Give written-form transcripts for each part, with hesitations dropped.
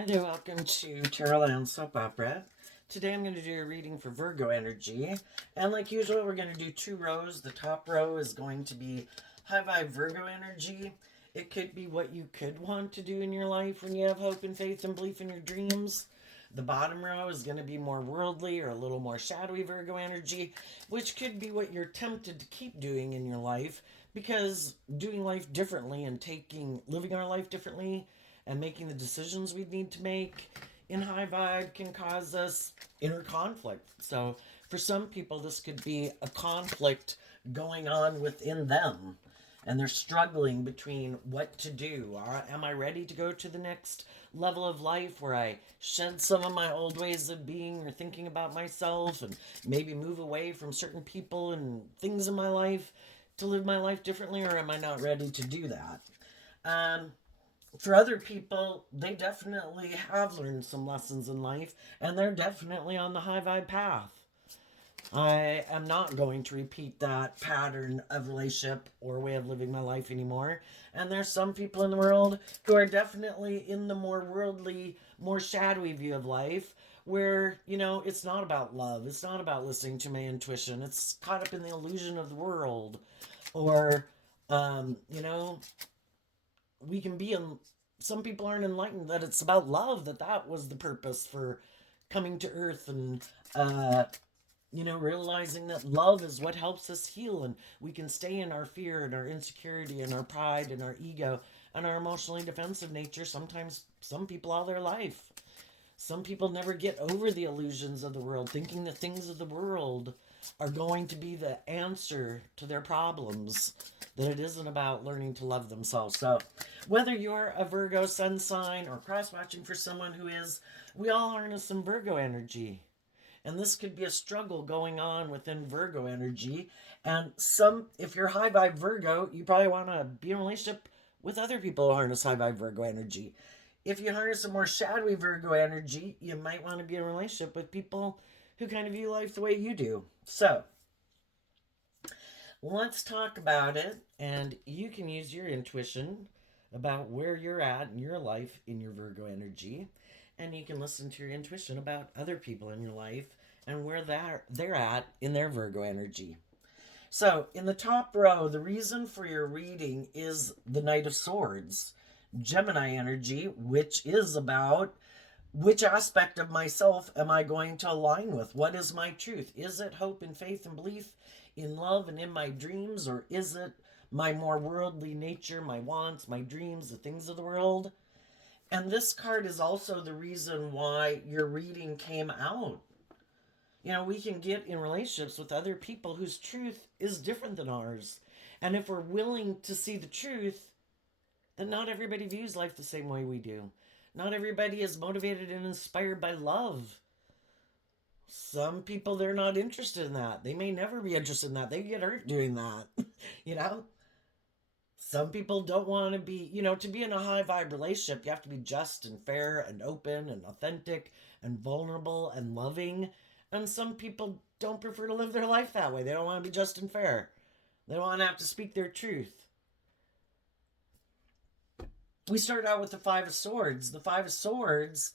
Hi there, welcome to Tarot Soap Opera. Today I'm going to do a reading for Virgo energy. And like usual, we're going to do two rows. The top row is going to be high vibe Virgo energy. It could be what you could want to do in your life when you have hope and faith and belief in your dreams. The bottom row is going to be more worldly or a little more shadowy Virgo energy, which could be what you're tempted to keep doing in your life because doing life differently and living our life differently and making the decisions we need to make in high vibe can cause us inner conflict. So for some people, this could be a conflict going on within them. And they're struggling between what to do. Am I ready to go to the next level of life where I shed some of my old ways of being or thinking about myself and maybe move away from certain people and things in my life to live my life differently, or am I not ready to do that? Um, for other people, they definitely have learned some lessons in life and they're definitely on the high vibe path. I am not going to repeat that pattern of relationship or way of living my life anymore. And there's some people in the world who are definitely in the more worldly, more shadowy view of life where, it's not about love. It's not about listening to my intuition. It's caught up in the illusion of the world. Or, um, you know, we can be in, some people aren't enlightened that it's about love, that was the purpose for coming to earth and, realizing that love is what helps us heal and we can stay in our fear and our insecurity and our pride and our ego and our emotionally defensive nature sometimes some people all their life. Some people never get over the illusions of the world, thinking the things of the world are going to be the answer to their problems, that it isn't about learning to love themselves. So, whether you're a Virgo sun sign or cross watching for someone who is, we all harness some Virgo energy. And this could be a struggle going on within Virgo energy. And if you're high vibe Virgo, you probably want to be in a relationship with other people who harness high vibe Virgo energy. If you harness a more shadowy Virgo energy, you might want to be in a relationship with people who kind of view life the way you do. So, let's talk about it. And you can use your intuition about where you're at in your life in your Virgo energy. And you can listen to your intuition about other people in your life and where they're at in their Virgo energy. So, in the top row, the reason for your reading is the Knight of Swords, Gemini energy, which is about which aspect of myself am I going to align with? What is my truth? Is it hope and faith and belief in love and in my dreams, or is it my more worldly nature, my wants, my dreams, the things of the world? And this card is also the reason why your reading came out. We can get in relationships with other people whose truth is different than ours. And if we're willing to see the truth, then not everybody views life the same way we do. Not everybody is motivated and inspired by love. Some people, they're not interested in that. They may never be interested in that. They get hurt doing that. you know? Some people don't want to be, to be in a high vibe relationship, you have to be just and fair and open and authentic and vulnerable and loving. And some people don't prefer to live their life that way. They don't want to be just and fair. They don't want to have to speak their truth. We start out with the Five of Swords. The Five of Swords,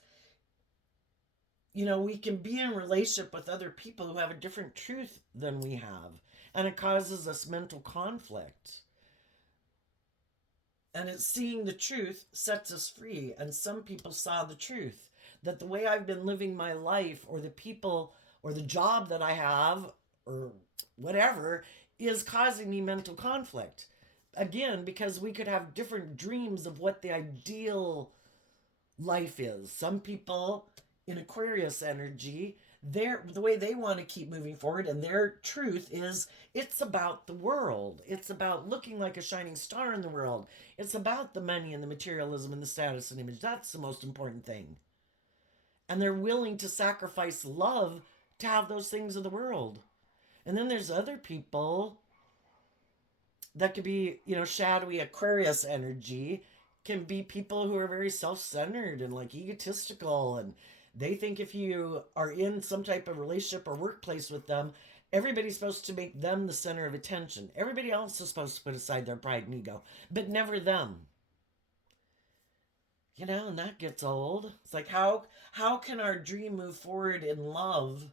we can be in a relationship with other people who have a different truth than we have. And it causes us mental conflict. And it's seeing the truth sets us free. And some people saw the truth. That the way I've been living my life, or the people, or the job that I have, or whatever, is causing me mental conflict. Again, because we could have different dreams of what the ideal life is. Some people in Aquarius energy, the way they want to keep moving forward and their truth is it's about the world. It's about looking like a shining star in the world. It's about the money and the materialism and the status and image. That's the most important thing. And they're willing to sacrifice love to have those things of the world. And then there's other people that could be, shadowy Aquarius energy, can be people who are very self-centered and like egotistical, and they think if you are in some type of relationship or workplace with them, everybody's supposed to make them the center of attention. Everybody else is supposed to put aside their pride and ego, but never them. And that gets old. It's like how can our dream move forward in love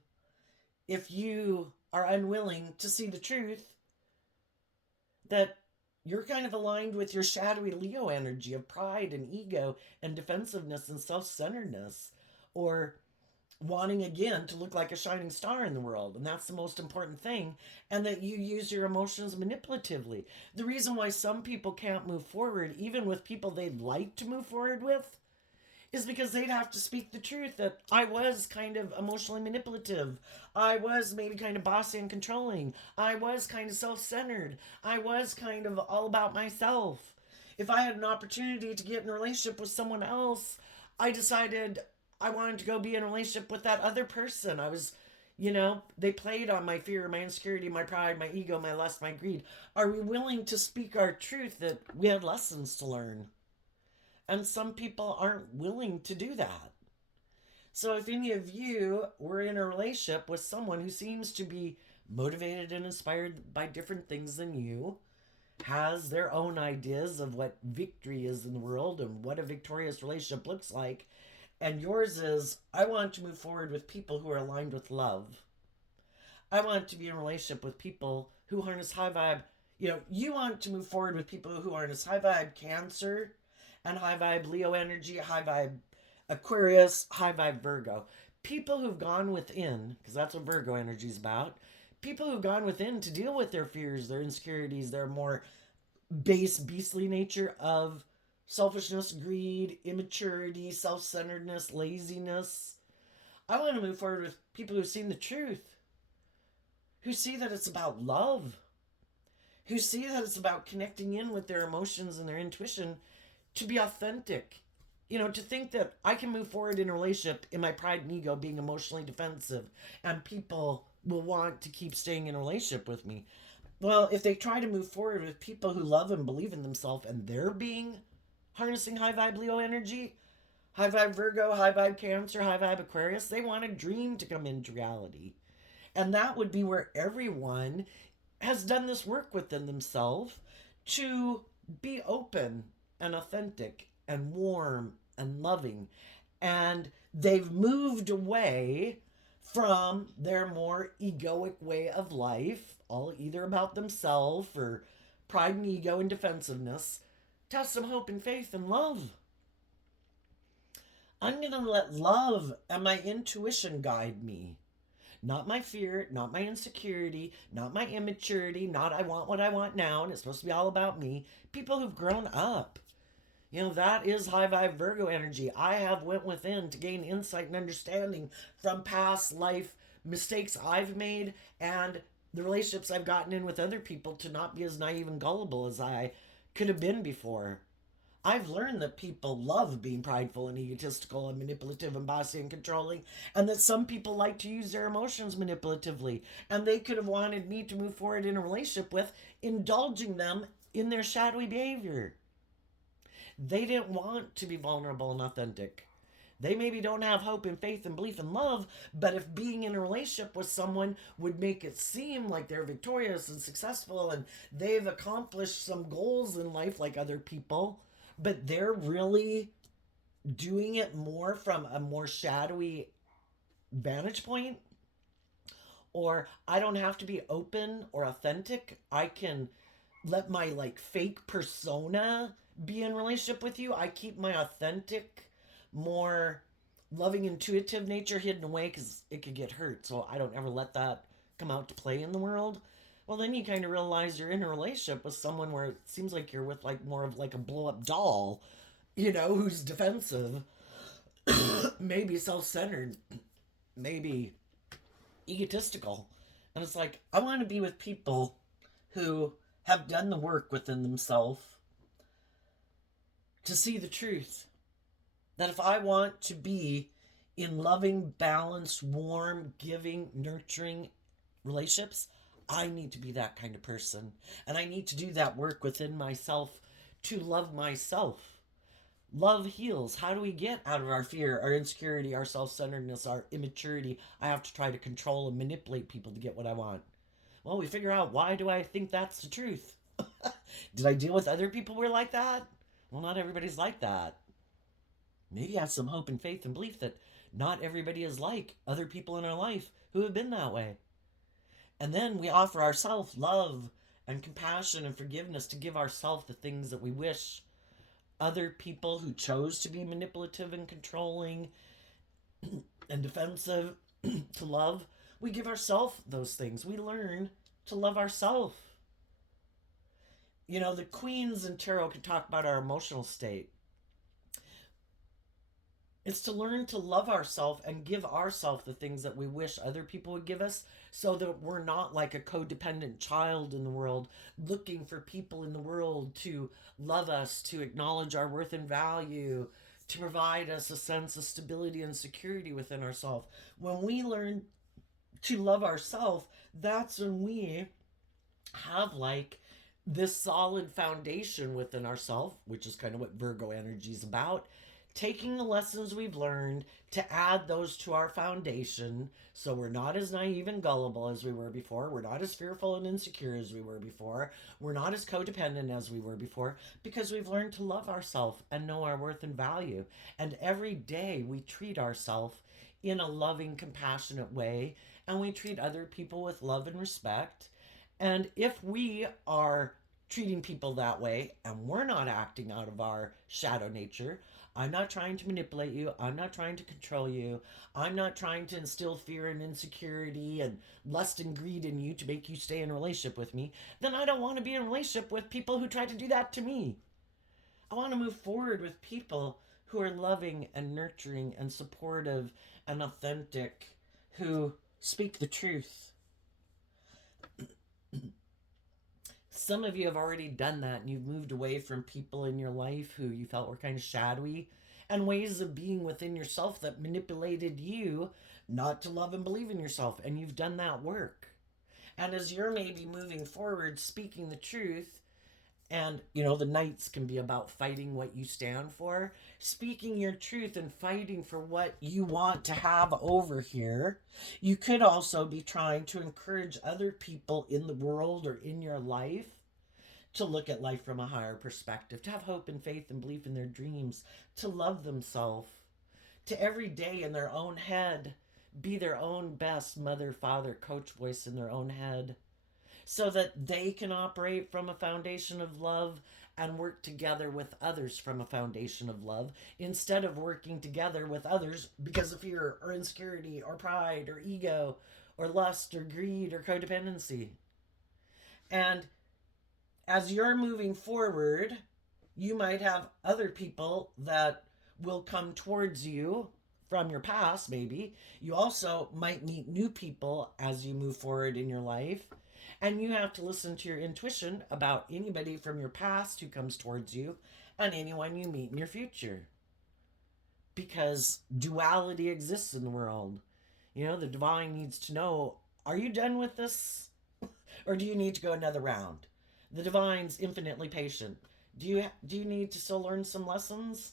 if you are unwilling to see the truth that you're kind of aligned with your shadowy Leo energy of pride and ego and defensiveness and self-centeredness, or wanting again to look like a shining star in the world, and that's the most important thing, and that you use your emotions manipulatively. The reason why some people can't move forward even with people they'd like to move forward with is because they'd have to speak the truth that I was kind of emotionally manipulative. I was maybe kind of bossy and controlling. I was kind of self centered. I was kind of all about myself. If I had an opportunity to get in a relationship with someone else, I decided I wanted to go be in a relationship with that other person. They played on my fear, my insecurity, my pride, my ego, my lust, my greed. Are we willing to speak our truth that we had lessons to learn? And some people aren't willing to do that. So if any of you were in a relationship with someone who seems to be motivated and inspired by different things than you, has their own ideas of what victory is in the world and what a victorious relationship looks like, and yours is, I want to move forward with people who are aligned with love. I want to be in a relationship with people who harness high vibe. You want to move forward with people who harness high vibe Cancer and high vibe Leo energy, high vibe Aquarius, high vibe Virgo. People who've gone within, because that's what Virgo energy is about. People who've gone within to deal with their fears, their insecurities, their more base, beastly nature of selfishness, greed, immaturity, self centeredness, laziness. I want to move forward with people who've seen the truth, who see that it's about love, who see that it's about connecting in with their emotions and their intuition to be authentic. To think that I can move forward in a relationship in my pride and ego being emotionally defensive and people will want to keep staying in a relationship with me. Well, if they try to move forward with people who love and believe in themselves and they're being harnessing high vibe Leo energy, high vibe Virgo, high vibe Cancer, high vibe Aquarius, they want a dream to come into reality. And that would be where everyone has done this work within themselves to be open and authentic and warm and loving. And they've moved away from their more egoic way of life, all either about themselves or pride and ego and defensiveness, to have some hope and faith and love. I'm going to let love and my intuition guide me. Not my fear, not my insecurity, not my immaturity, not I want what I want now and it's supposed to be all about me. People who've grown up. That is high vibe Virgo energy. I have went within to gain insight and understanding from past life mistakes I've made and the relationships I've gotten in with other people to not be as naive and gullible as I could have been before. I've learned that people love being prideful and egotistical and manipulative and bossy and controlling, and that some people like to use their emotions manipulatively. And they could have wanted me to move forward in a relationship with, indulging them in their shadowy behavior. They didn't want to be vulnerable and authentic. They maybe don't have hope and faith and belief and love, but if being in a relationship with someone would make it seem like they're victorious and successful and they've accomplished some goals in life like other people, but they're really doing it more from a more shadowy vantage point, or I don't have to be open or authentic. I can let my fake persona be in relationship with you. I keep my authentic, more loving, intuitive nature hidden away because it could get hurt. So I don't ever let that come out to play in the world. Well, then you kind of realize you're in a relationship with someone where it seems like you're with more of a blow up doll, who's defensive, maybe self centered, maybe egotistical. And it's like, I want to be with people who have done the work within themselves to see the truth. That if I want to be in loving, balanced, warm, giving, nurturing relationships, I need to be that kind of person. And I need to do that work within myself to love myself. Love heals. How do we get out of our fear, our insecurity, our self-centeredness, our immaturity? I have to try to control and manipulate people to get what I want. Well, we figure out, why do I think that's the truth? Did I deal with other people who were like that? Well, not everybody's like that. maybe have some hope and faith and belief that not everybody is like other people in our life who have been that way. And then we offer ourselves love and compassion and forgiveness to give ourselves the things that we wish other people who chose to be manipulative and controlling and defensive to love. We give ourselves those things. We learn to love ourselves. You know, the queens in tarot can talk about our emotional state. It's to learn to love ourselves and give ourselves the things that we wish other people would give us so that we're not like a codependent child in the world looking for people in the world to love us, to acknowledge our worth and value, to provide us a sense of stability and security within ourselves. When we learn to love ourselves, that's when we have like this solid foundation within ourselves, which is kind of what Virgo energy is about. Taking the lessons we've learned to add those to our foundation so we're not as naive and gullible as we were before. We're not as fearful and insecure as we were before. We're not as codependent as we were before because we've learned to love ourselves and know our worth and value. And every day we treat ourselves in a loving, compassionate way, and we treat other people with love and respect. And if we are treating people that way and we're not acting out of our shadow nature, I'm not trying to manipulate you. I'm not trying to control you. I'm not trying to instill fear and insecurity and lust and greed in you to make you stay in a relationship with me. Then I don't want to be in a relationship with people who try to do that to me. I want to move forward with people who are loving and nurturing and supportive and authentic, who speak the truth. Some of you have already done that and you've moved away from people in your life who you felt were kind of shadowy and ways of being within yourself that manipulated you not to love and believe in yourself. And you've done that work. And as you're maybe moving forward, speaking the truth, and you know, the nights can be about fighting what you stand for, speaking your truth and fighting for what you want to have over here. You could also be trying to encourage other people in the world or in your life to look at life from a higher perspective, to have hope and faith and belief in their dreams, to love themselves, to every day in their own head be their own best mother, father, coach voice in their own head, so that they can operate from a foundation of love and work together with others from a foundation of love, instead of working together with others because of fear or insecurity or pride or ego or lust or greed or codependency. And as you're moving forward, you might have other people that will come towards you from your past, maybe. You also might meet new people as you move forward in your life. And you have to listen to your intuition about anybody from your past who comes towards you and anyone you meet in your future. Because duality exists in the world. You know, the divine needs to know, are you done with this? Or do you need to go another round? The divine's infinitely patient. Do you need to still learn some lessons?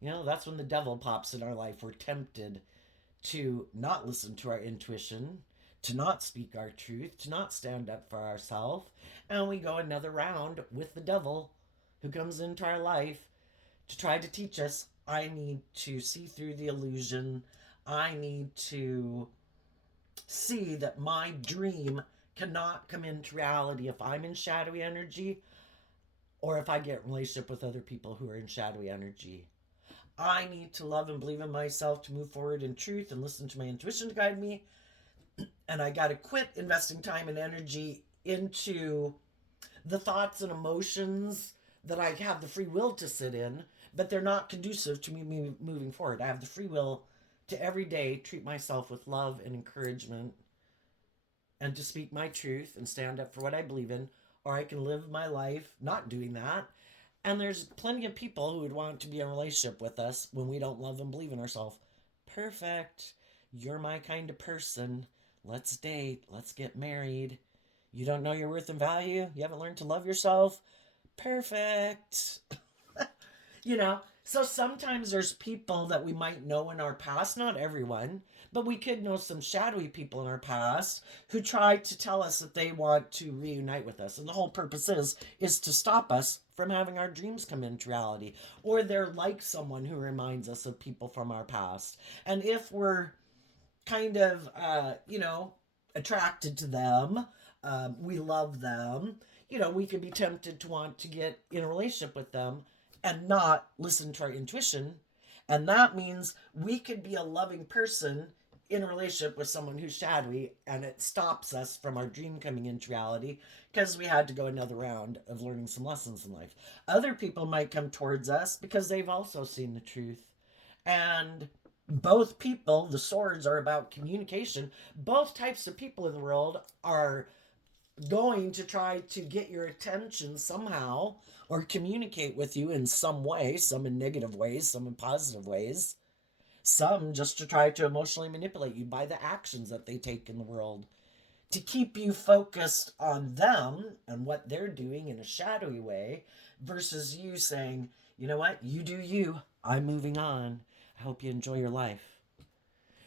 You know, that's when the devil pops in our life. We're tempted to not listen to our intuition, to not speak our truth, to not stand up for ourselves, and we go another round with the devil who comes into our life to try to teach us, I need to see through the illusion. I need to see that my dream cannot come into reality if I'm in shadowy energy or if I get in relationship with other people who are in shadowy energy. I need to love and believe in myself to move forward in truth and listen to my intuition to guide me. And I got to quit investing time and energy into the thoughts and emotions that I have the free will to sit in, but they're not conducive to me moving forward. I have the free will to every day treat myself with love and encouragement and to speak my truth and stand up for what I believe in, or I can live my life not doing that. And there's plenty of people who would want to be in a relationship with us when we don't love and believe in ourselves. Perfect. You're my kind of person. Let's date. Let's get married. You don't know your worth and value? You haven't learned to love yourself? Perfect. You know, so sometimes there's people that we might know in our past, not everyone, but we could know some shadowy people in our past who try to tell us that they want to reunite with us. And the whole purpose is to stop us from having our dreams come into reality, or they're like someone who reminds us of people from our past. And if we're kind of, attracted to them, we love them, we could be tempted to want to get in a relationship with them and not listen to our intuition. And that means we could be a loving person in a relationship with someone who's shadowy, and it stops us from our dream coming into reality because we had to go another round of learning some lessons in life. Other people might come towards us because they've also seen the truth. And both people, the swords are about communication. Both types of people in the world are going to try to get your attention somehow or communicate with you in some way, some in negative ways, some in positive ways, some just to try to emotionally manipulate you by the actions that they take in the world, to keep you focused on them and what they're doing in a shadowy way versus you saying, you know what, you do you, I'm moving on. I hope you enjoy your life.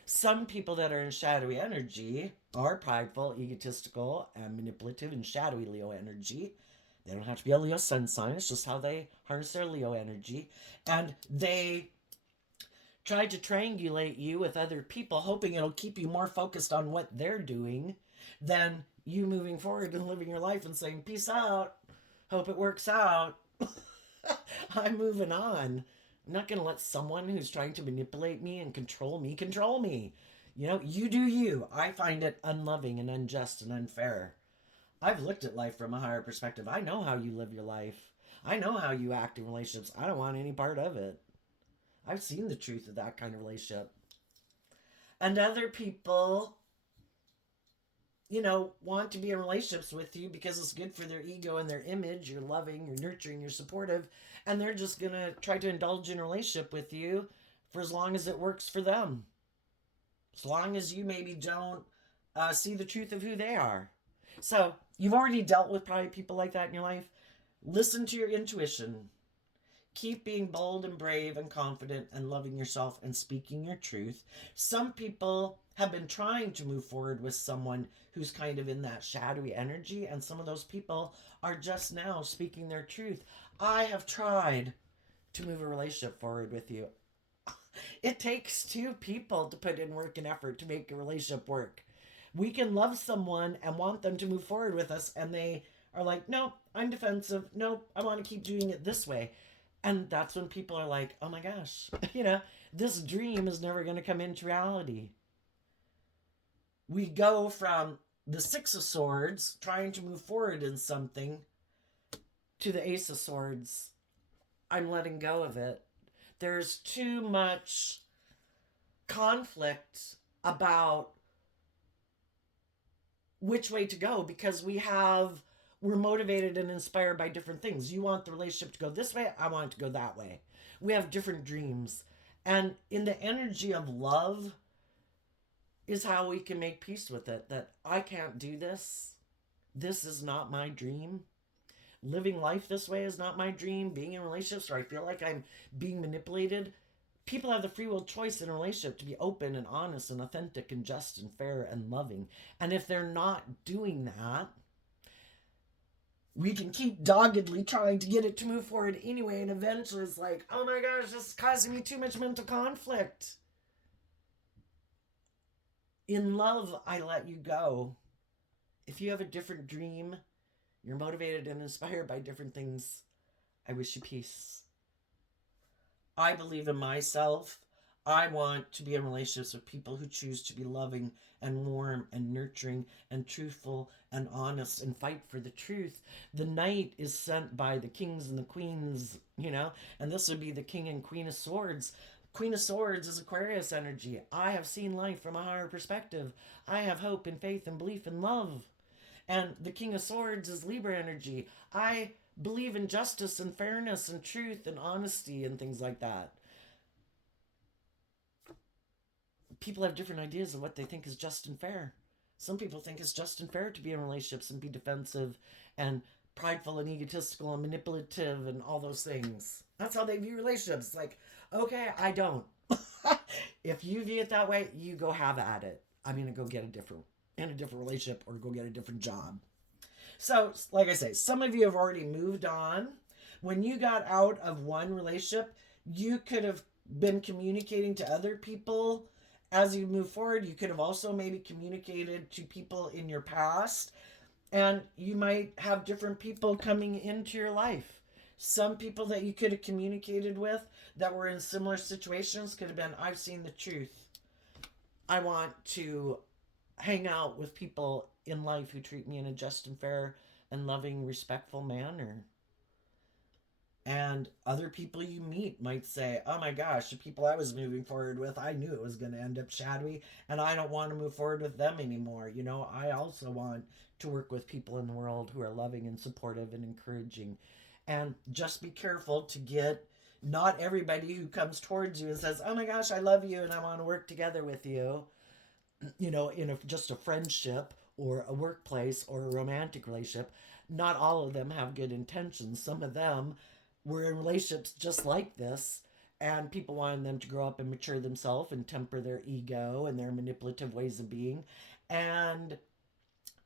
Some people that are in shadowy energy are prideful, egotistical, and manipulative in shadowy Leo energy. They don't have to be a Leo sun sign. It's just how they harness their Leo energy. And they try to triangulate you with other people, hoping it'll keep you more focused on what they're doing than you moving forward and living your life and saying, peace out. Hope it works out. I'm moving on. I'm not going to let someone who's trying to manipulate me and control me control me. You do you. I find it unloving and unjust and unfair. I've looked at life from a higher perspective. I know how you live your life. I know how you act in relationships. I don't want any part of it. I've seen the truth of that kind of relationship. And other people, want to be in relationships with you because it's good for their ego and their image. You're loving, you're nurturing, you're supportive. And they're just going to try to indulge in a relationship with you for as long as it works for them. As long as you maybe don't see the truth of who they are. So you've already dealt with probably people like that in your life. Listen to your intuition. Keep being bold and brave and confident and loving yourself and speaking your truth. Some people have been trying to move forward with someone who's kind of in that shadowy energy, and some of those people are just now speaking their truth. I have tried to move a relationship forward with you. It takes two people to put in work and effort to make a relationship work. We can love someone and want them to move forward with us, and they are like, no, I'm defensive. No, I want to keep doing it this way. And that's when people are like, oh my gosh, this dream is never going to come into reality. We go from the Six of Swords, trying to move forward in something, to the Ace of Swords. I'm letting go of it. There's too much conflict about which way to go because we're motivated and inspired by different things. You want the relationship to go this way, I want it to go that way. We have different dreams. And in the energy of love is how we can make peace with it. That I can't do this. This is not my dream. Living life this way is not my dream. Being in relationships where I feel like I'm being manipulated. People have the free will choice in a relationship to be open and honest and authentic and just and fair and loving. And if they're not doing that, we can keep doggedly trying to get it to move forward anyway, and eventually it's like, oh my gosh, this is causing me too much mental conflict. In love, I let you go. If you have a different dream, you're motivated and inspired by different things, I wish you peace. I believe in myself. I want to be in relationships with people who choose to be loving and warm and nurturing and truthful and honest and fight for the truth. The knight is sent by the kings and the queens, and this would be the king and queen of swords. Queen of Swords is Aquarius energy. I have seen life from a higher perspective. I have hope and faith and belief and love. And the King of Swords is Libra energy. I believe in justice and fairness and truth and honesty and things like that. People have different ideas of what they think is just and fair. Some people think it's just and fair to be in relationships and be defensive and prideful and egotistical and manipulative and all those things. That's how they view relationships. It's like, okay, I don't. If you view it that way, you go have at it. I'm going to go get a different relationship or go get a different job. So, like I say, some of you have already moved on, When you got out of one relationship, you could have been communicating to other people as you move forward. You could have also maybe communicated to people in your past, and you might have different people coming into your life. Some people that you could have communicated with that were in similar situations could have been, I've seen the truth. I want to hang out with people in life who treat me in a just and fair and loving, respectful manner. And other people you meet might say, oh my gosh, the people I was moving forward with, I knew it was going to end up shadowy, and I don't want to move forward with them anymore. You know, I also want to work with people in the world who are loving and supportive and encouraging. And just be careful to get not everybody who comes towards you and says, oh my gosh, I love you and I want to work together with you, you know, in just a friendship or a workplace or a romantic relationship. Not all of them have good intentions. Some of them were in relationships just like this, and people wanted them to grow up and mature themselves and temper their ego and their manipulative ways of being. And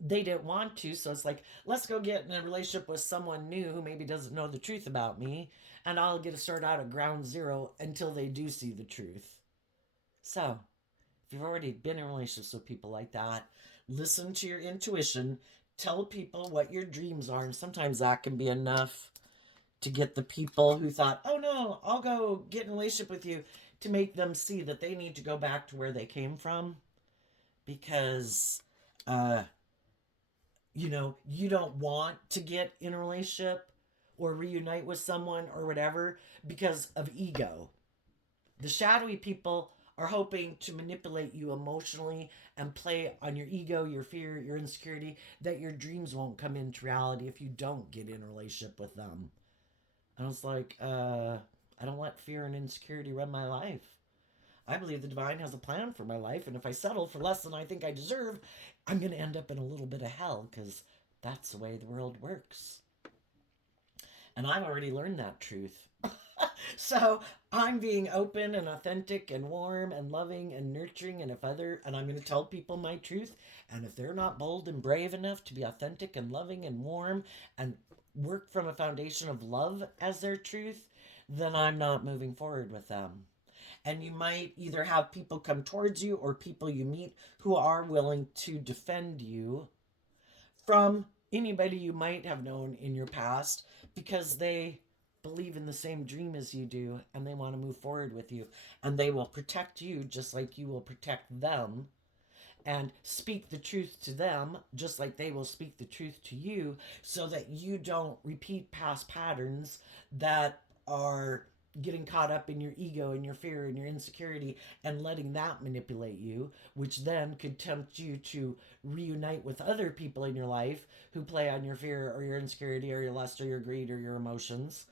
they didn't want to, so it's like, let's go get in a relationship with someone new who maybe doesn't know the truth about me, and I'll get to start out at ground zero until they do see the truth. So, if you've already been in relationships with people like that, listen to your intuition, tell people what your dreams are, and sometimes that can be enough to get the people who thought, oh no, I'll go get in a relationship with you, to make them see that they need to go back to where they came from. Because, uh, you know, you don't want to get in a relationship or reunite with someone or whatever because of ego. The shadowy people are hoping to manipulate you emotionally and play on your ego, your fear, your insecurity, that your dreams won't come into reality if you don't get in a relationship with them. And I was like, I don't let fear and insecurity run my life. I believe the divine has a plan for my life, and if I settle for less than I think I deserve, I'm going to end up in a little bit of hell, because that's the way the world works. And I've already learned that truth. So I'm being open and authentic and warm and loving and nurturing, and I'm going to tell people my truth. And if they're not bold and brave enough to be authentic and loving and warm and work from a foundation of love as their truth, then I'm not moving forward with them. And you might either have people come towards you or people you meet who are willing to defend you from anybody you might have known in your past, because they believe in the same dream as you do and they want to move forward with you, and they will protect you just like you will protect them, and speak the truth to them just like they will speak the truth to you, so that you don't repeat past patterns that are getting caught up in your ego and your fear and your insecurity and letting that manipulate you, which then could tempt you to reunite with other people in your life who play on your fear or your insecurity or your lust or your greed or your emotions.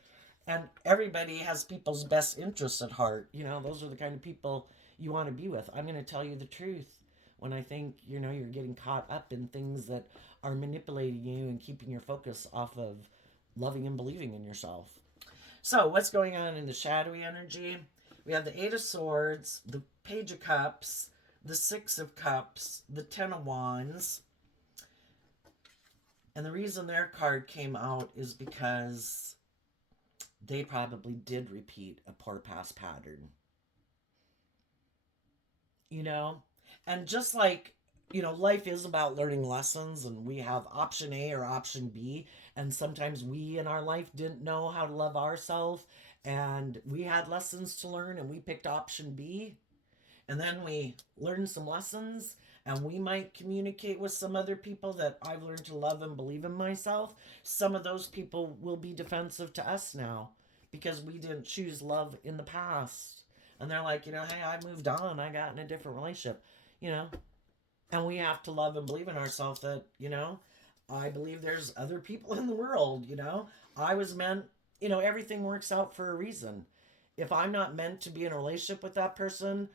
And everybody has people's best interests at heart. You know, those are the kind of people you want to be with. I'm going to tell you the truth when I think, you know, you're getting caught up in things that are manipulating you and keeping your focus off of loving and believing in yourself. So, what's going on in the shadowy energy? We have the Eight of Swords, the Page of Cups, the Six of Cups, the Ten of Wands. And the reason their card came out is because they probably did repeat a poor past pattern. You know? And just like, you know, life is about learning lessons, and we have option A or option B. And sometimes we in our life didn't know how to love ourselves, and we had lessons to learn, and we picked option B. And then we learned some lessons, and we might communicate with some other people that I've learned to love and believe in myself. Some of those people will be defensive to us now because we didn't choose love in the past. And they're like, you know, hey, I moved on. I got in a different relationship, you know. And we have to love and believe in ourselves that, you know, I believe there's other people in the world, you know. I was meant, you know, everything works out for a reason. If I'm not meant to be in a relationship with that person,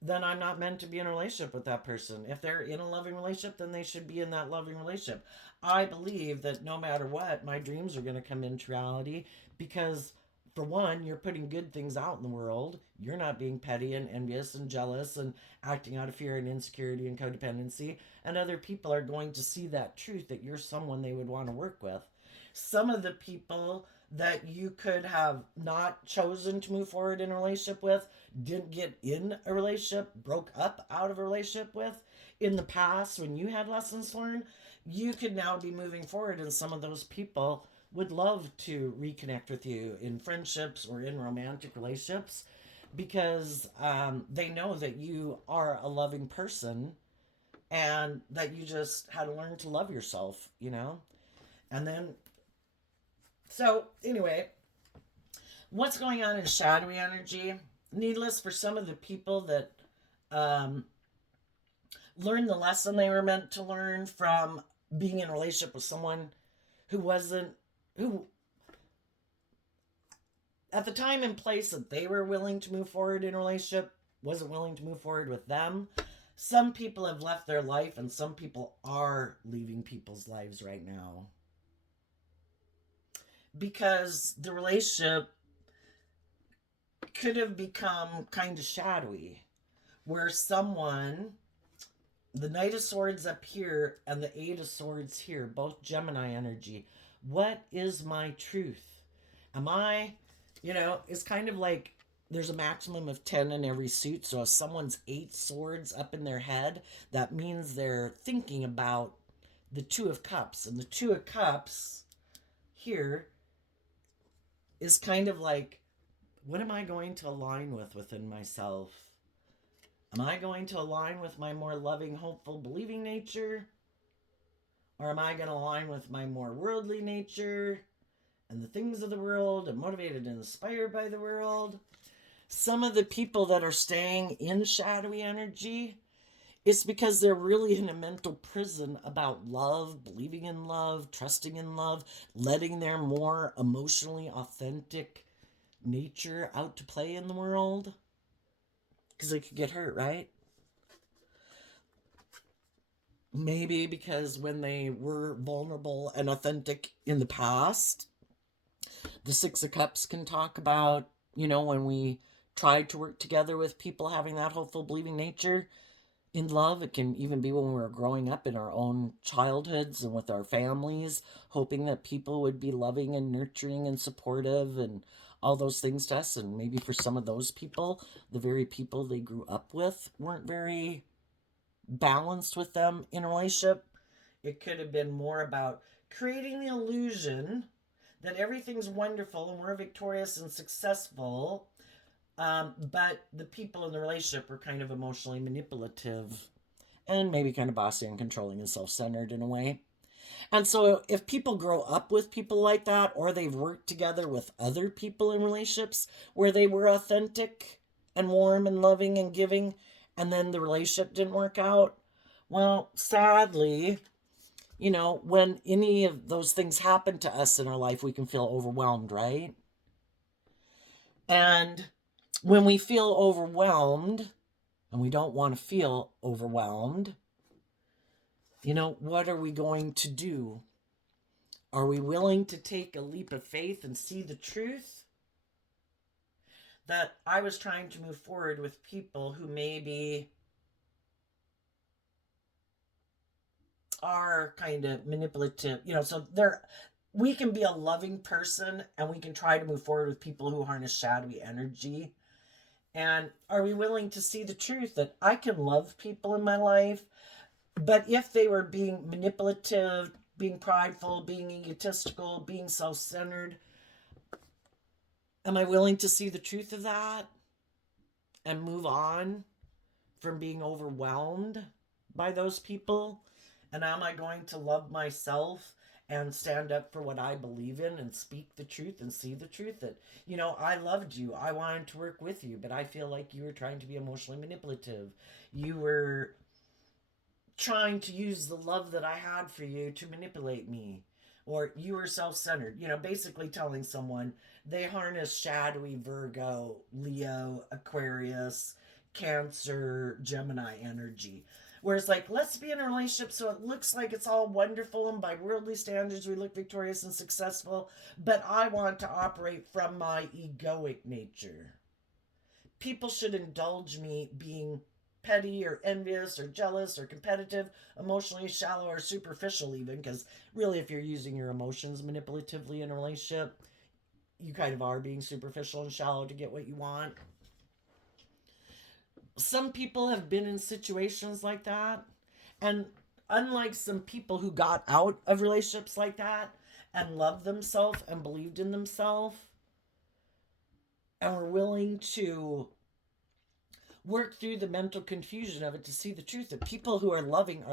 then I'm not meant to be in a relationship with that person. If they're in a loving relationship, then they should be in that loving relationship. I believe that no matter what, my dreams are going to come into reality because, for one, you're putting good things out in the world. You're not being petty and envious and jealous and acting out of fear and insecurity and codependency. And other people are going to see that truth, that you're someone they would want to work with. Some of the people that you could have not chosen to move forward in a relationship with, didn't get in a relationship, broke up out of a relationship with in the past when you had lessons learned, you could now be moving forward, and some of those people would love to reconnect with you in friendships or in romantic relationships because they know that you are a loving person and that you just had to learn to love yourself, you know? And then, so anyway, what's going on in shadowy energy? Needless for some of the people that um, learned the lesson they were meant to learn from being in a relationship with someone who wasn't, who at the time and place that they were willing to move forward in a relationship wasn't willing to move forward with them. Some people have left their life, and some people are leaving people's lives right now because the relationship could have become kind of shadowy, where someone, the Knight of Swords up here and the Eight of Swords here, both Gemini energy. What is my truth? Am I, it's kind of like there's a maximum of 10 in every suit. So if someone's 8 swords up in their head, that means they're thinking about the Two of Cups. And the Two of Cups here is kind of like, what am I going to align with within myself? Am I going to align with my more loving, hopeful, believing nature? Or am I going to align with my more worldly nature and the things of the world and motivated and inspired by the world? Some of the people that are staying in shadowy energy, it's because they're really in a mental prison about love, believing in love, trusting in love, letting their more emotionally authentic nature out to play in the world. Because they could get hurt, right? Maybe because when they were vulnerable and authentic in the past, the Six of Cups can talk about, when we tried to work together with people having that hopeful, believing nature in love. It can even be when we were growing up in our own childhoods and with our families, hoping that people would be loving and nurturing and supportive and all those things to us. And maybe for some of those people, the very people they grew up with weren't very balanced with them in a relationship. It could have been more about creating the illusion that everything's wonderful and we're victorious and successful, but the people in the relationship were kind of emotionally manipulative and maybe kind of bossy and controlling and self-centered in a way. And so if people grow up with people like that, or they've worked together with other people in relationships where they were authentic and warm and loving and giving, and then the relationship didn't work out, well, sadly, when any of those things happen to us in our life, we can feel overwhelmed, right? And when we feel overwhelmed, and we don't want to feel overwhelmed, what are we going to do? Are we willing to take a leap of faith and see the truth? That I was trying to move forward with people who maybe are kind of manipulative, so we can be a loving person and we can try to move forward with people who harness shadowy energy. And are we willing to see the truth that I can love people in my life, but if they were being manipulative, being prideful, being egotistical, being self-centered, am I willing to see the truth of that and move on from being overwhelmed by those people? And am I going to love myself and stand up for what I believe in and speak the truth and see the truth that, I loved you. I wanted to work with you, but I feel like you were trying to be emotionally manipulative. You were trying to use the love that I had for you to manipulate me. Or you were self-centered, basically telling someone they harness shadowy Virgo, Leo, Aquarius, Cancer, Gemini energy. Where it's like, let's be in a relationship so it looks like it's all wonderful and by worldly standards we look victorious and successful, but I want to operate from my egoic nature. People should indulge me being petty or envious or jealous or competitive, emotionally shallow or superficial even, because really if you're using your emotions manipulatively in a relationship, you kind of are being superficial and shallow to get what you want. Some people have been in situations like that. And unlike some people who got out of relationships like that and loved themselves and believed in themselves and were willing to work through the mental confusion of it to see the truth that people who are loving.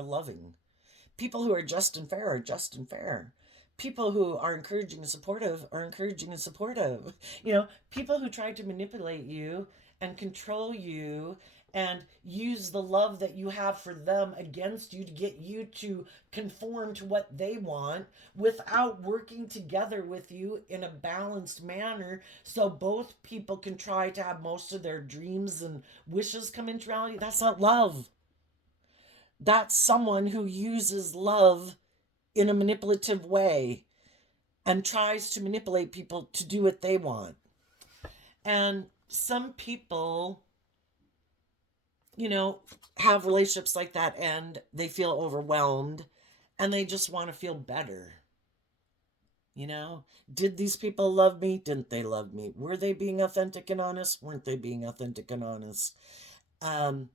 People who are just and fair are just and fair. People who are encouraging and supportive are encouraging and supportive. People who try to manipulate you and control you and use the love that you have for them against you to get you to conform to what they want without working together with you in a balanced manner so both people can try to have most of their dreams and wishes come into reality. That's not love. That's someone who uses love in a manipulative way and tries to manipulate people to do what they want. And some people, have relationships like that and they feel overwhelmed and they just want to feel better. Did these people love me? Didn't they love me? Were they being authentic and honest? Weren't they being authentic and honest? Um,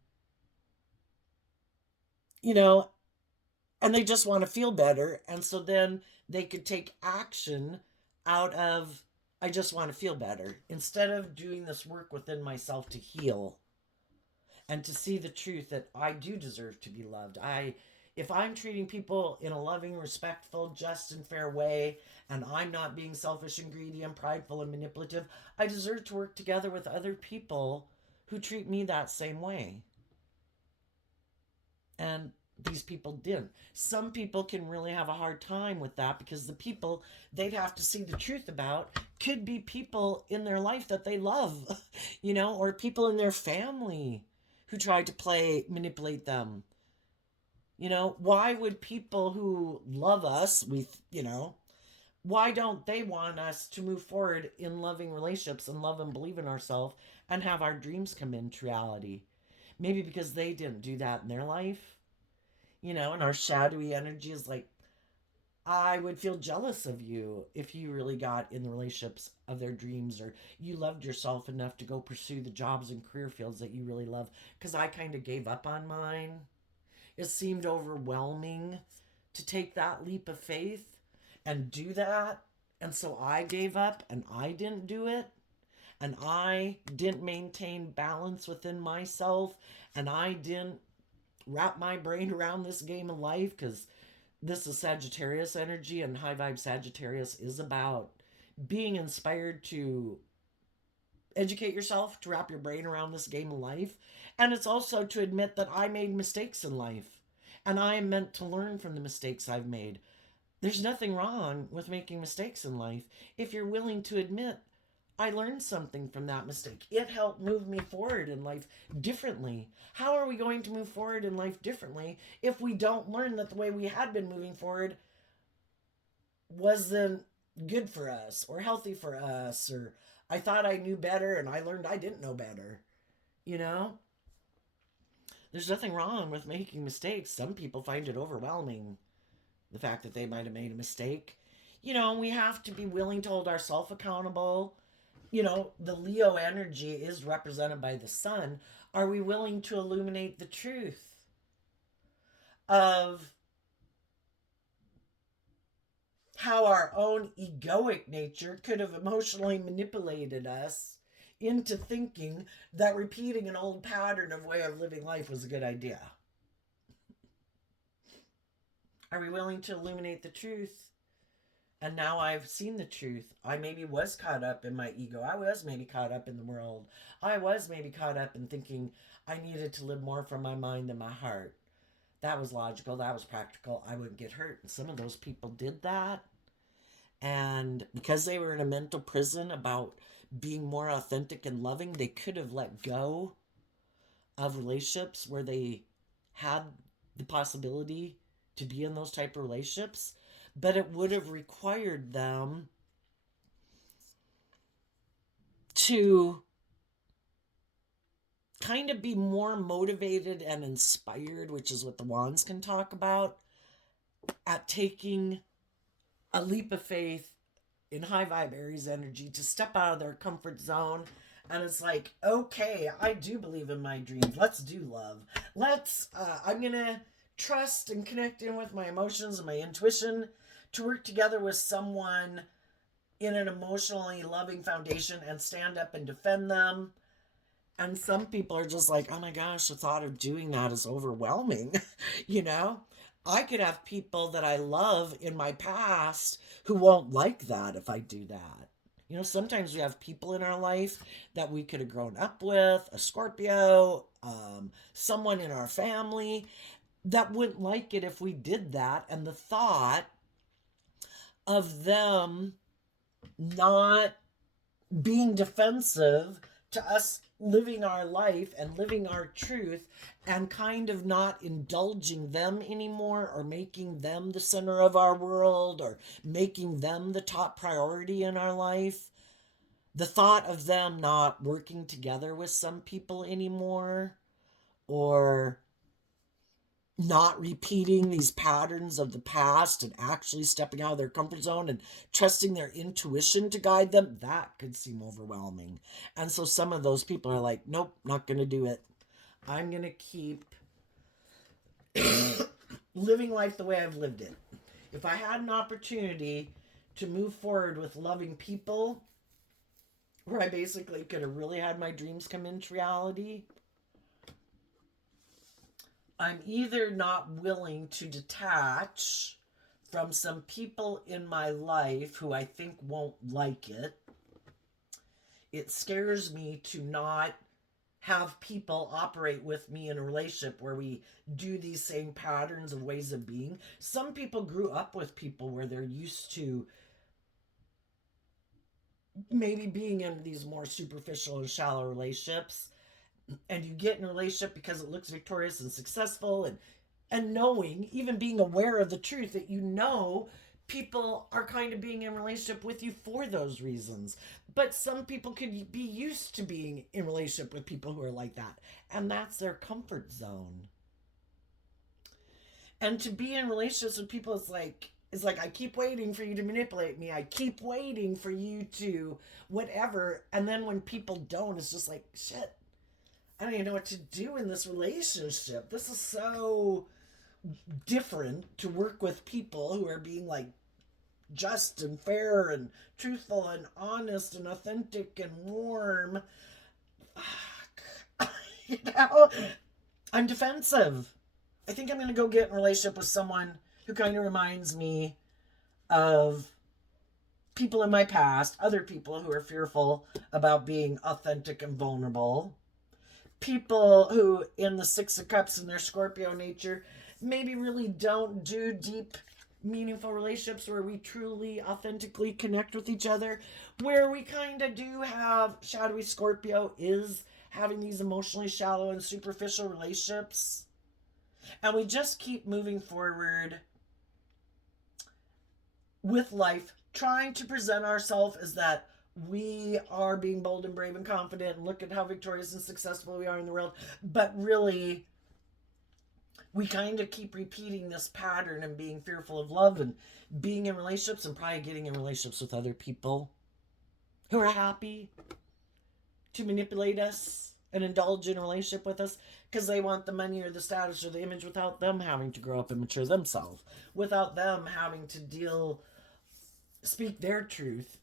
you know, and they just want to feel better. And so then they could take action out of, I just want to feel better, instead of doing this work within myself to heal and to see the truth that I do deserve to be loved. If I'm treating people in a loving, respectful, just, and fair way, and I'm not being selfish and greedy and prideful and manipulative, I deserve to work together with other people who treat me that same way. And these people didn't. Some people can really have a hard time with that because the people they'd have to see the truth about could be people in their life that they love, or people in their family who tried to manipulate them. Why would people who love us, why don't they want us to move forward in loving relationships and love and believe in ourselves and have our dreams come into reality? Maybe because they didn't do that in their life. And our shadowy energy is like, I would feel jealous of you if you really got in the relationships of their dreams or you loved yourself enough to go pursue the jobs and career fields that you really love. Because I kind of gave up on mine. It seemed overwhelming to take that leap of faith and do that. And so I gave up and I didn't do it. And I didn't maintain balance within myself. And I didn't wrap my brain around this game of life because this is Sagittarius energy, and high vibe Sagittarius is about being inspired to educate yourself, to wrap your brain around this game of life. And it's also to admit that I made mistakes in life and I am meant to learn from the mistakes I've made. There's nothing wrong with making mistakes in life if you're willing to admit, I learned something from that mistake. It helped move me forward in life differently. How are we going to move forward in life differently if we don't learn that the way we had been moving forward wasn't good for us or healthy for us, or I thought I knew better and I learned I didn't know better? There's nothing wrong with making mistakes. Some people find it overwhelming, the fact that they might have made a mistake. We have to be willing to hold ourselves accountable. The Leo energy is represented by the sun. Are we willing to illuminate the truth of how our own egoic nature could have emotionally manipulated us into thinking that repeating an old pattern of way of living life was a good idea? Are we willing to illuminate the truth? And now I've seen the truth. I maybe was caught up in my ego. I was maybe caught up in the world. I was maybe caught up in thinking I needed to live more from my mind than my heart. That was logical. That was practical. I wouldn't get hurt. And some of those people did that. And because they were in a mental prison about being more authentic and loving, they could have let go of relationships where they had the possibility to be in those type of relationships, but it would have required them to kind of be more motivated and inspired, which is what the wands can talk about, at taking a leap of faith in high vibe Aries energy to step out of their comfort zone. And it's like, okay, I do believe in my dreams. Let's do love. I'm going to trust and connect in with my emotions and my intuition to work together with someone in an emotionally loving foundation and stand up and defend them. And some people are just like, oh my gosh, the thought of doing that is overwhelming. you know, I could have people that I love in my past who won't like that if I do that. Sometimes we have people in our life that we could have grown up with, a Scorpio, someone in our family that wouldn't like it if we did that. And the thought of them not being defensive to us living our life and living our truth and kind of not indulging them anymore or making them the center of our world or making them the top priority in our life. The thought of them not working together with some people anymore or not repeating these patterns of the past and actually stepping out of their comfort zone and trusting their intuition to guide them, that could seem overwhelming. And so some of those people are like, nope, not going to do it. I'm going to keep living life the way I've lived it. If I had an opportunity to move forward with loving people, where I basically could have really had my dreams come into reality, I'm either not willing to detach from some people in my life who I think won't like it. It scares me to not have people operate with me in a relationship where we do these same patterns of ways of being. Some people grew up with people where they're used to maybe being in these more superficial and shallow relationships, and you get in a relationship because it looks victorious and successful, and knowing, even being aware of the truth that people are kind of being in a relationship with you for those reasons. But some people could be used to being in a relationship with people who are like that, and that's their comfort zone. And to be in relationships with people is like, I keep waiting for you to manipulate me. I keep waiting for you to whatever. And then when people don't, it's just like, shit, I don't even know what to do in this relationship. This is so different to work with people who are being like just and fair and truthful and honest and authentic and warm. you know, I'm defensive. I think I'm going to go get in a relationship with someone who kind of reminds me of people in my past, other people who are fearful about being authentic and vulnerable. People who, in the Six of Cups in their Scorpio nature, maybe really don't do deep, meaningful relationships where we truly, authentically connect with each other. Where we kind of do have shadowy Scorpio is having these emotionally shallow and superficial relationships. And we just keep moving forward with life, trying to present ourselves as that we are being bold and brave and confident, and look at how victorious and successful we are in the world. But really, we kind of keep repeating this pattern and being fearful of love and being in relationships and probably getting in relationships with other people who are happy to manipulate us and indulge in a relationship with us because they want the money or the status or the image without them having to grow up and mature themselves, without them having to speak their truth,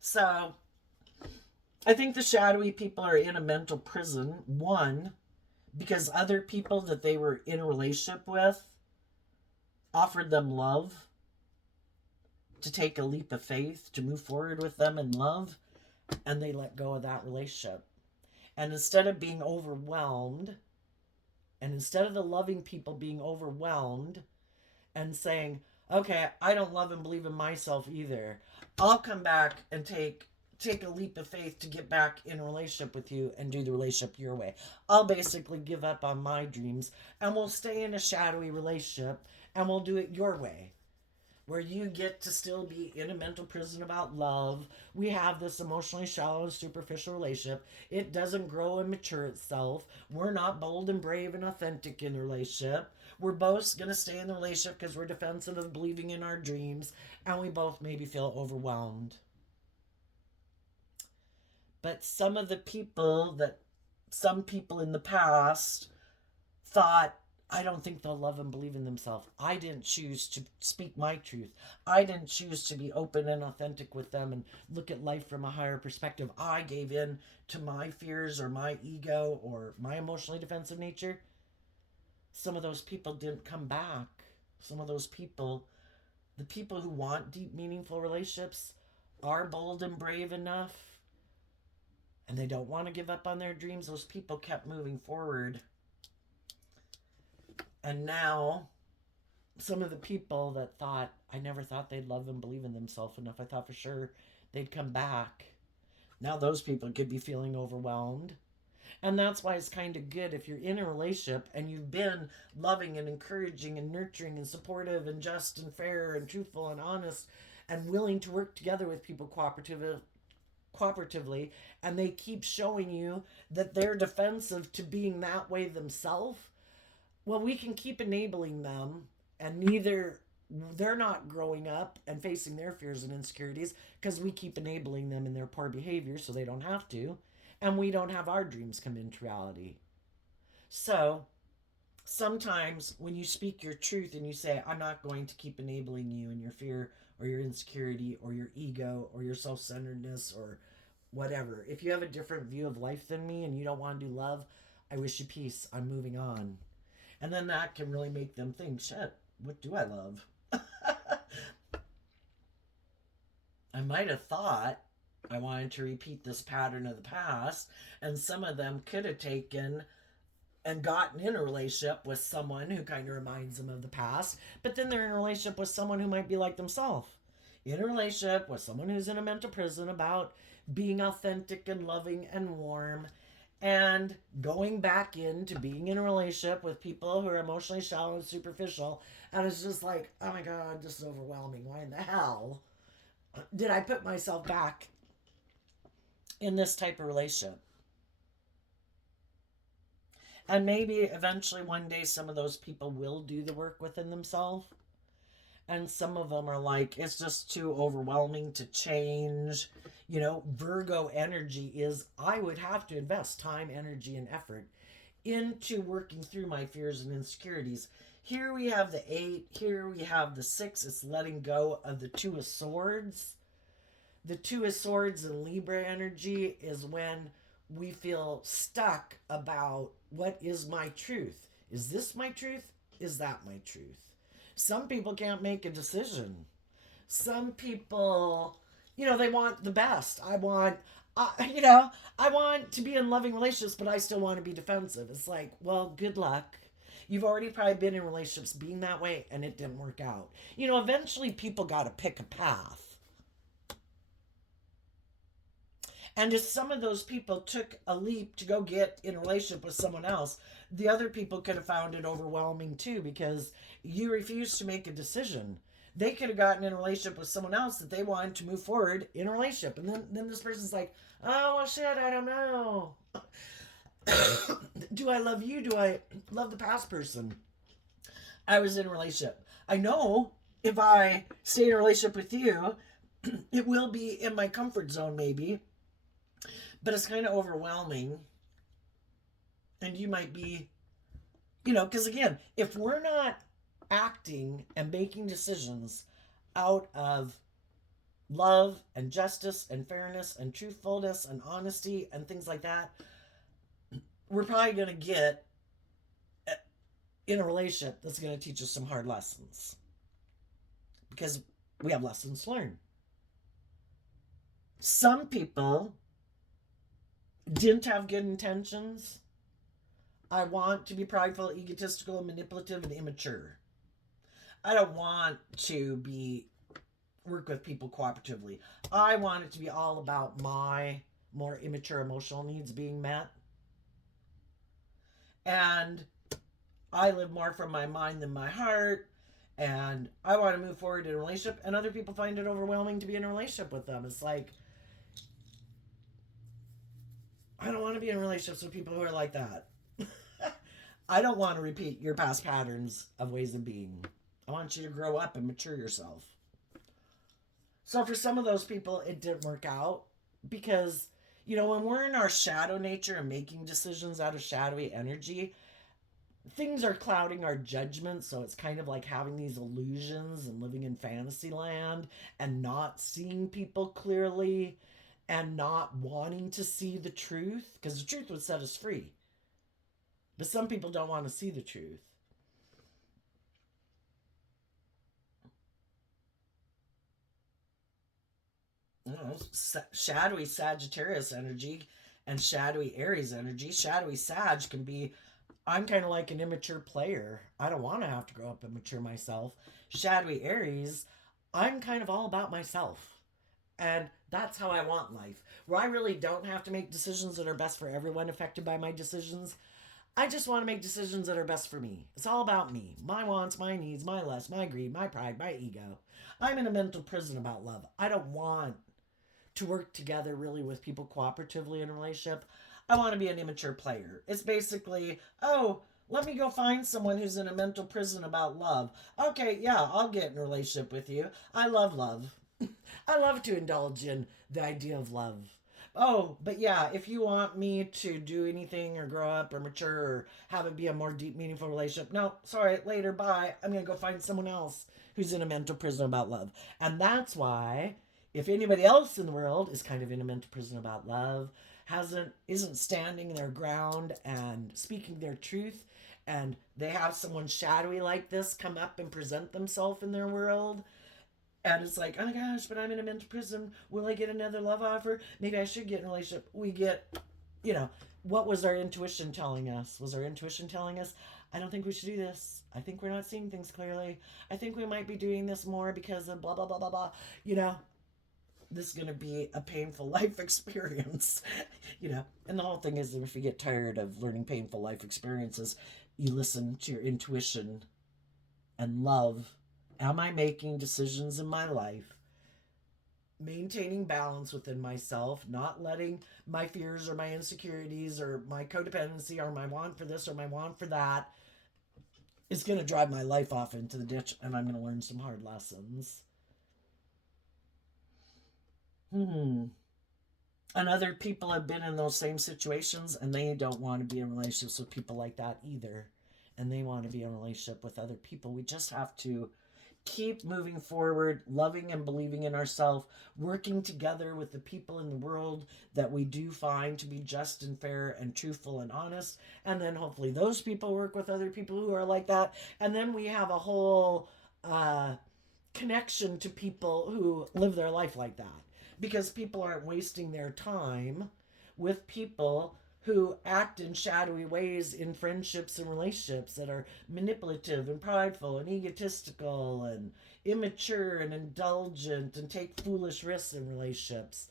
So I think the shadowy people are in a mental prison, one, because other people that they were in a relationship with offered them love, to take a leap of faith, to move forward with them in love, and they let go of that relationship. And instead of being overwhelmed, and instead of the loving people being overwhelmed and saying, okay, I don't love and believe in myself either, I'll come back and take a leap of faith to get back in a relationship with you and do the relationship your way. I'll basically give up on my dreams and we'll stay in a shadowy relationship and we'll do it your way. where you get to still be in a mental prison about love. We have this emotionally shallow and superficial relationship. It doesn't grow and mature itself. We're not bold and brave and authentic in the relationship. We're both going to stay in the relationship because we're defensive of believing in our dreams, and we both maybe feel overwhelmed. But some people in the past thought, I don't think they'll love and believe in themselves. I didn't choose to speak my truth. I didn't choose to be open and authentic with them and look at life from a higher perspective. I gave in to my fears or my ego or my emotionally defensive nature. Some of those people didn't come back. Some of those people, the people who want deep, meaningful relationships, are bold and brave enough, and they don't want to give up on their dreams. Those people kept moving forward. And now, some of the people that thought, I never thought they'd love and believe in themselves enough. I thought for sure they'd come back. Now those people could be feeling overwhelmed. And that's why it's kind of good if you're in a relationship and you've been loving and encouraging and nurturing and supportive and just and fair and truthful and honest and willing to work together with people cooperatively, and they keep showing you that they're defensive to being that way themselves. Well, we can keep enabling them, and neither they're not growing up and facing their fears and insecurities because we keep enabling them in their poor behavior so they don't have to, and we don't have our dreams come into reality. So sometimes when you speak your truth and you say, I'm not going to keep enabling you in your fear or your insecurity or your ego or your self-centeredness or whatever. If you have a different view of life than me and you don't want to do love, I wish you peace. I'm moving on. And then that can really make them think, shit, what do I love? I might have thought I wanted to repeat this pattern of the past, and some of them could have taken and gotten in a relationship with someone who kind of reminds them of the past, but then they're in a relationship with someone who might be like themselves. In a relationship with someone who's in a mental prison about being authentic and loving and warm, and going back into being in a relationship with people who are emotionally shallow and superficial. And it's just like, oh my God, this is overwhelming. Why in the hell did I put myself back in this type of relationship? And maybe eventually one day some of those people will do the work within themselves. And some of them are like, it's just too overwhelming to change. You know, Virgo energy is, I would have to invest time, energy, and effort into working through my fears and insecurities. Here we have the 8, here we have the 6. It's letting go of the 2 of Swords. The 2 of Swords in Libra energy is when we feel stuck about what is my truth. Is this my truth? Is that my truth? Some people can't make a decision. Some people, they want the best. I want to be in loving relationships, but I still want to be defensive. It's like, well, good luck. You've already probably been in relationships being that way and it didn't work out. Eventually people got to pick a path. And if some of those people took a leap to go get in a relationship with someone else, the other people could have found it overwhelming too, because you refused to make a decision. They could have gotten in a relationship with someone else that they wanted to move forward in a relationship. And then this person's like, oh, well, shit, I don't know. Do I love you? Do I love the past person? I was in a relationship. I know if I stay in a relationship with you, it will be in my comfort zone maybe. But it's kind of overwhelming. And you might be, because again, if we're not acting and making decisions out of love and justice and fairness and truthfulness and honesty and things like that, we're probably going to get in a relationship that's going to teach us some hard lessons. Because we have lessons to learn. Some people didn't have good intentions. I want to be prideful, egotistical, manipulative, and immature. I don't want to work with people cooperatively. I want it to be all about my more immature emotional needs being met. And I live more from my mind than my heart. And I want to move forward in a relationship, and other people find it overwhelming to be in a relationship with them. It's like, I don't want to be in relationships with people who are like that. I don't want to repeat your past patterns of ways of being. I want you to grow up and mature yourself. So for some of those people, it didn't work out because, when we're in our shadow nature and making decisions out of shadowy energy, things are clouding our judgment. So it's kind of like having these illusions and living in fantasy land and not seeing people clearly and not wanting to see the truth, because the truth would set us free. But some people don't want to see the truth. Shadowy Sagittarius energy and shadowy Aries energy. Shadowy Sag can be, I'm kind of like an immature player. I don't want to have to grow up and mature myself. Shadowy Aries, I'm kind of all about myself. And that's how I want life, where I really don't have to make decisions that are best for everyone affected by my decisions. I just want to make decisions that are best for me. It's all about me, my wants, my needs, my lust, my greed, my pride, my ego. I'm in a mental prison about love. I don't want to work together really with people cooperatively in a relationship. I want to be an immature player. It's basically, oh, let me go find someone who's in a mental prison about love. Okay, yeah, I'll get in a relationship with you. I love love. I love to indulge in the idea of love. Oh, but yeah, if you want me to do anything or grow up or mature or have it be a more deep, meaningful relationship, no, sorry, later, bye. I'm going to go find someone else who's in a mental prison about love. And that's why, if anybody else in the world is kind of in a mental prison about love, isn't standing their ground and speaking their truth, and they have someone shadowy like this come up and present themselves in their world, and it's like, oh my gosh, but I'm in a mental prison. Will I get another love offer? Maybe I should get in a relationship. We get, you know, what was our intuition telling us? Was our intuition telling us, I don't think we should do this. I think we're not seeing things clearly. I think we might be doing this more because of blah, blah, blah, blah, blah. You know, this is going to be a painful life experience. And the whole thing is that if you get tired of learning painful life experiences, you listen to your intuition and love. Am I making decisions in my life, maintaining balance within myself, not letting my fears or my insecurities or my codependency or my want for this or my want for that is going to drive my life off into the ditch, and I'm going to learn some hard lessons. Hmm. And other people have been in those same situations, and they don't want to be in relationships with people like that either. And they want to be in a relationship with other people. We just have to keep moving forward, loving and believing in ourselves, working together with the people in the world that we do find to be just and fair and truthful and honest. And then hopefully those people work with other people who are like that. And then we have a whole connection to people who live their life like that. Because people aren't wasting their time with people who act in shadowy ways in friendships and relationships that are manipulative and prideful and egotistical and immature and indulgent and take foolish risks in relationships.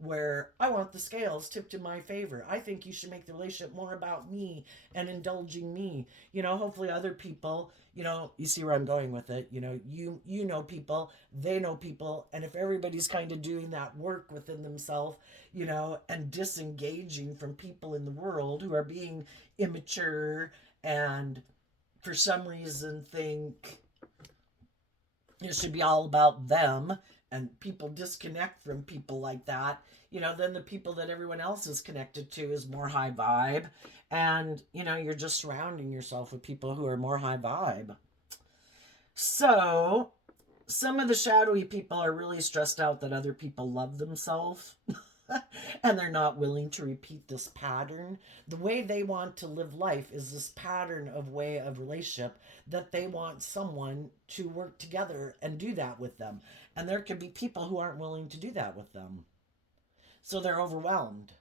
Where I want the scales tipped in my favor. I think you should make the relationship more about me and indulging me. Hopefully other people, you see where I'm going with it. You know people, they know people, and if everybody's kind of doing that work within themselves, and disengaging from people in the world who are being immature and for some reason think it should be all about them, and people disconnect from people like that, then the people that everyone else is connected to is more high vibe. And, you're just surrounding yourself with people who are more high vibe. So, some of the shadowy people are really stressed out that other people love themselves. And they're not willing to repeat this pattern. The way they want to live life is this pattern of way of relationship that they want someone to work together and do that with them. And there could be people who aren't willing to do that with them. So they're overwhelmed.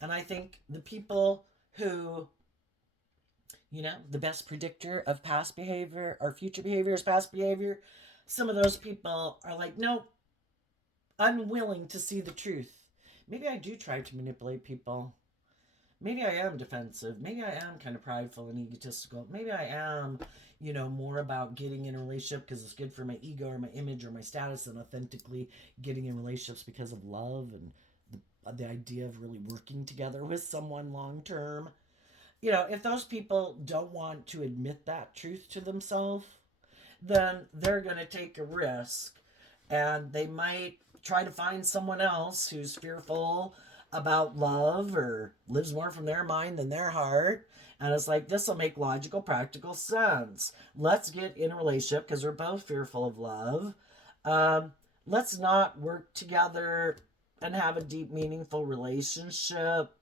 And I think the people who, the best predictor of past behavior or future behavior is past behavior, some of those people are like, nope, unwilling to see the truth. Maybe I do try to manipulate people. maybe I am defensive. Maybe I am kind of prideful and egotistical. Maybe I am, more about getting in a relationship because it's good for my ego or my image or my status than authentically getting in relationships because of love and the idea of really working together with someone long term. If those people don't want to admit that truth to themselves, then they're going to take a risk and they might try to find someone else who's fearful about love or lives more from their mind than their heart. And it's like, this will make logical, practical sense. Let's get in a relationship because we're both fearful of love. Um, let's not work together and have a deep, meaningful relationship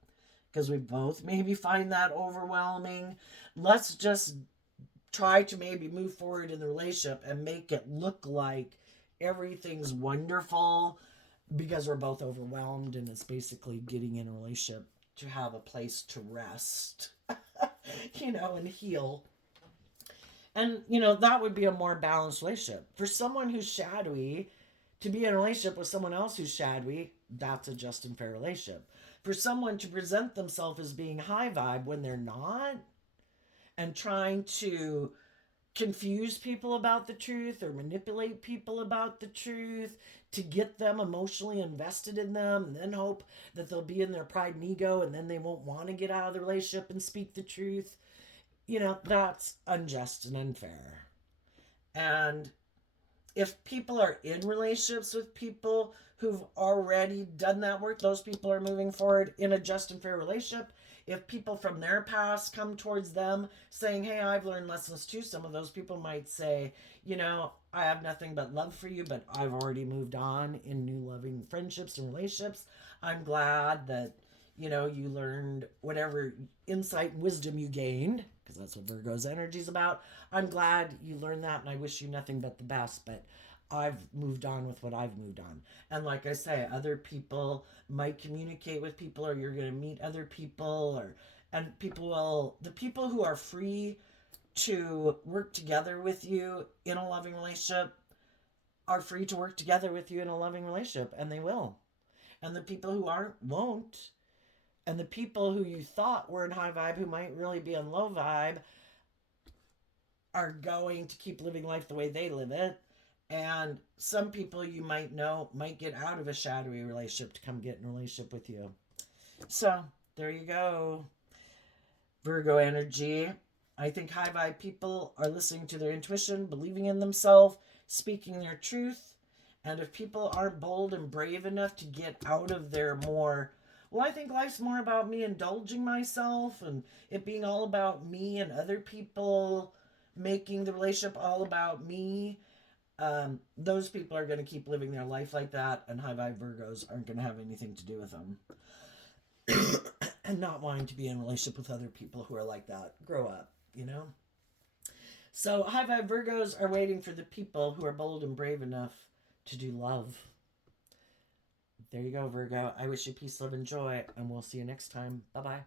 because we both maybe find that overwhelming. Let's just try to maybe move forward in the relationship and make it look like everything's wonderful because we're both overwhelmed and it's basically getting in a relationship to have a place to rest, and heal. And, that would be a more balanced relationship. For someone who's shadowy, to be in a relationship with someone else who's shadowy, that's a just and fair relationship. For someone to present themselves as being high vibe when they're not, and trying to confuse people about the truth or manipulate people about the truth to get them emotionally invested in them and then hope that they'll be in their pride and ego and then they won't want to get out of the relationship and speak the truth. That's unjust and unfair. And if people are in relationships with people who've already done that work, those people are moving forward in a just and fair relationship. If people from their past come towards them saying, hey, I've learned lessons too, some of those people might say, I have nothing but love for you, but I've already moved on in new loving friendships and relationships. I'm glad that, you learned whatever insight and wisdom you gained, because that's what Virgo's energy is about. I'm glad you learned that, and I wish you nothing but the best, but I've moved on with what I've moved on. And like I say, other people might communicate with people, or you're going to meet other people, and the people who are free to work together with you in a loving relationship are free to work together with you in a loving relationship, and they will. And the people who aren't won't. And the people who you thought were in high vibe, who might really be in low vibe, are going to keep living life the way they live it. And some people you might know might get out of a shadowy relationship to come get in a relationship with you. So there you go, Virgo energy. I think high vibe people are listening to their intuition, believing in themselves, speaking their truth. And if people aren't bold and brave enough to get out of their I think life's more about me indulging myself and it being all about me and other people, making the relationship all about me. Those people are going to keep living their life like that, and high vibe Virgos aren't going to have anything to do with them. And not wanting to be in a relationship with other people who are like that. Grow up, So high vibe Virgos are waiting for the people who are bold and brave enough to do love. There you go, Virgo. I wish you peace, love, and joy, and we'll see you next time. Bye-bye.